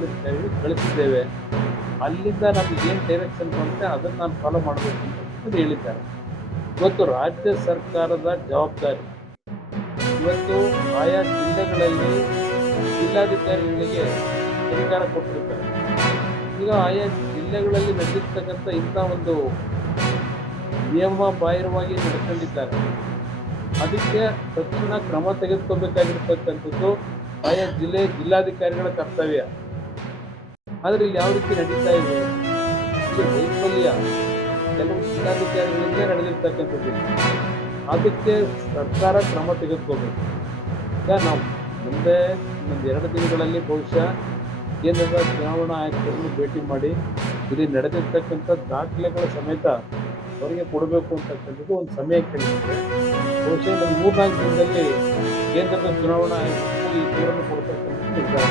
ಮಾಡಿರ್ತೇವೆ, ಕಳಿಸಿದ್ದೇವೆ. ಅಲ್ಲಿಂದ ನಮಗೆ ಏನು ಡೈರೆಕ್ಷನ್ ಬಂದರೆ ಅದನ್ನು ನಾನು ಫಾಲೋ ಮಾಡಬೇಕು ಅಂತ ಹೇಳಿದ್ದಾರೆ. ಇವತ್ತು ರಾಜ್ಯ ಸರ್ಕಾರದ ಜವಾಬ್ದಾರಿ, ಇವತ್ತು ಆಯಾ ಜಿಲ್ಲೆಗಳಲ್ಲಿ ಜಿಲ್ಲಾಧಿಕಾರಿಗಳಿಗೆ ಅಧಿಕಾರ ಕೊಟ್ಟಿರ್ತಾರೆ. ಈಗ ಆಯಾ ಜಿಲ್ಲೆಗಳಲ್ಲಿ ನಡೆದಿರ್ತಕ್ಕಂಥ ಇಂಥ ಒಂದು ನಿಯಮ ಬಾಹಿರವಾಗಿ ನಡ್ಕೊಂಡಿದ್ದಾರೆ. ಅದಕ್ಕೆ ತಕ್ಷಣ ಕ್ರಮ ತೆಗೆದುಕೋಬೇಕಾಗಿರ್ತಕ್ಕಂಥದ್ದು ಆಯಾ ಜಿಲ್ಲಾಧಿಕಾರಿಗಳ ಕರ್ತವ್ಯ. ಆದರೆ ಇಲ್ಲಿ ಯಾವ ರೀತಿ ನಡೀತಾ ಇದೆ, ಇದು ವೈಫಲ್ಯ ಕೆಲವು ಜಿಲ್ಲಾಧಿಕಾರಿಗಳಿಂದ ನಡೆದಿರ್ತಕ್ಕಂಥದ್ದು. ಅದಕ್ಕೆ ಸರ್ಕಾರ ಕ್ರಮ ತೆಗೆದುಕೋಬೇಕು. ಈಗ ನಾವು ಮುಂದೆ ಇನ್ನೊಂದು 2 ದಿನಗಳಲ್ಲಿ ಬಹುಶಃ ಕೇಂದ್ರದ ಚುನಾವಣಾ ಆಯುಕ್ತರನ್ನು ಭೇಟಿ ಮಾಡಿ ಇಲ್ಲಿ ನಡೆದಿರ್ತಕ್ಕಂಥ ದಾಖಲೆಗಳ ಸಮೇತ ಅವರಿಗೆ ಕೊಡಬೇಕು ಅಂತಕ್ಕಂಥದ್ದು ಒಂದು ಸಮಯ ಕೇಳಿದ್ರೆ, ಬಹುಶಃ ನಮ್ಮ 3-4 ದಿನದಲ್ಲಿ ಕೇಂದ್ರದ ಚುನಾವಣಾ ಆಯುಕ್ತರು ಈ ದೂರನ್ನು ಕೊಡ್ತಕ್ಕಂಥದ್ದು ನಿರ್ಧಾರ.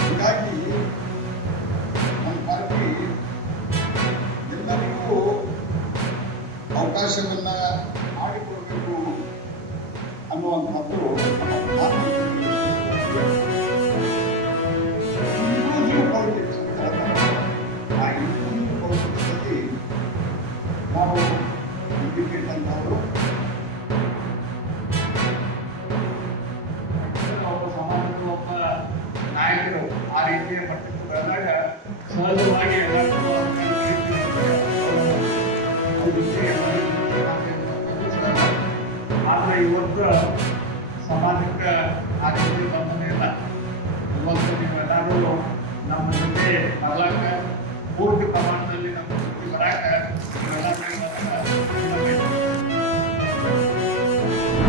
ಹೀಗಾಗಿ ನಮ್ಮ ಪಾರ್ಟಿ ಎಲ್ಲರಿಗೂ ಅವಕಾಶವನ್ನ ಮಾಡಿಕೊಡಬೇಕು ಅನ್ನುವಂಥದ್ದು ಇನ್ಕ್ಲೂಸಿವ್ ಪಾಲಿಟಿಕ್ಸ್ ಅಂತ ಹೇಳ್ತಾರೆ. ಆ ಇನ್ಕ್ಲೂಸಿವ್ ಪಾಲಿಟಿಕ್ಸಲ್ಲಿ ನಾವು ಇಂಡಿಪೆಂಡೆಂಟ್ ಅಂತವರು ಸಮಾಜದ ಒಬ್ಬ ನಾಯಕರು ಆ ರೀತಿಯ ಮಟ್ಟಕ್ಕೆ ಬಂದಾಗ ಸಹಜವಾಗಿ ಎಲ್ಲರಿಗೂ ಆದರೆ ಇವತ್ತು ಸಮಾಜಕ್ಕೆ ಆ ರೀತಿ ಸಂಬಂಧ ಇಲ್ಲ. ಇವತ್ತು ನೀವೆಲ್ಲರೂ ನಮ್ಮ ಜೊತೆ ಬರಲಾಕ ಪೂರ್ತಿ ಪ್ರಮಾಣದಲ್ಲಿ ನಮ್ಮ ಜೊತೆ ಬರಾಕ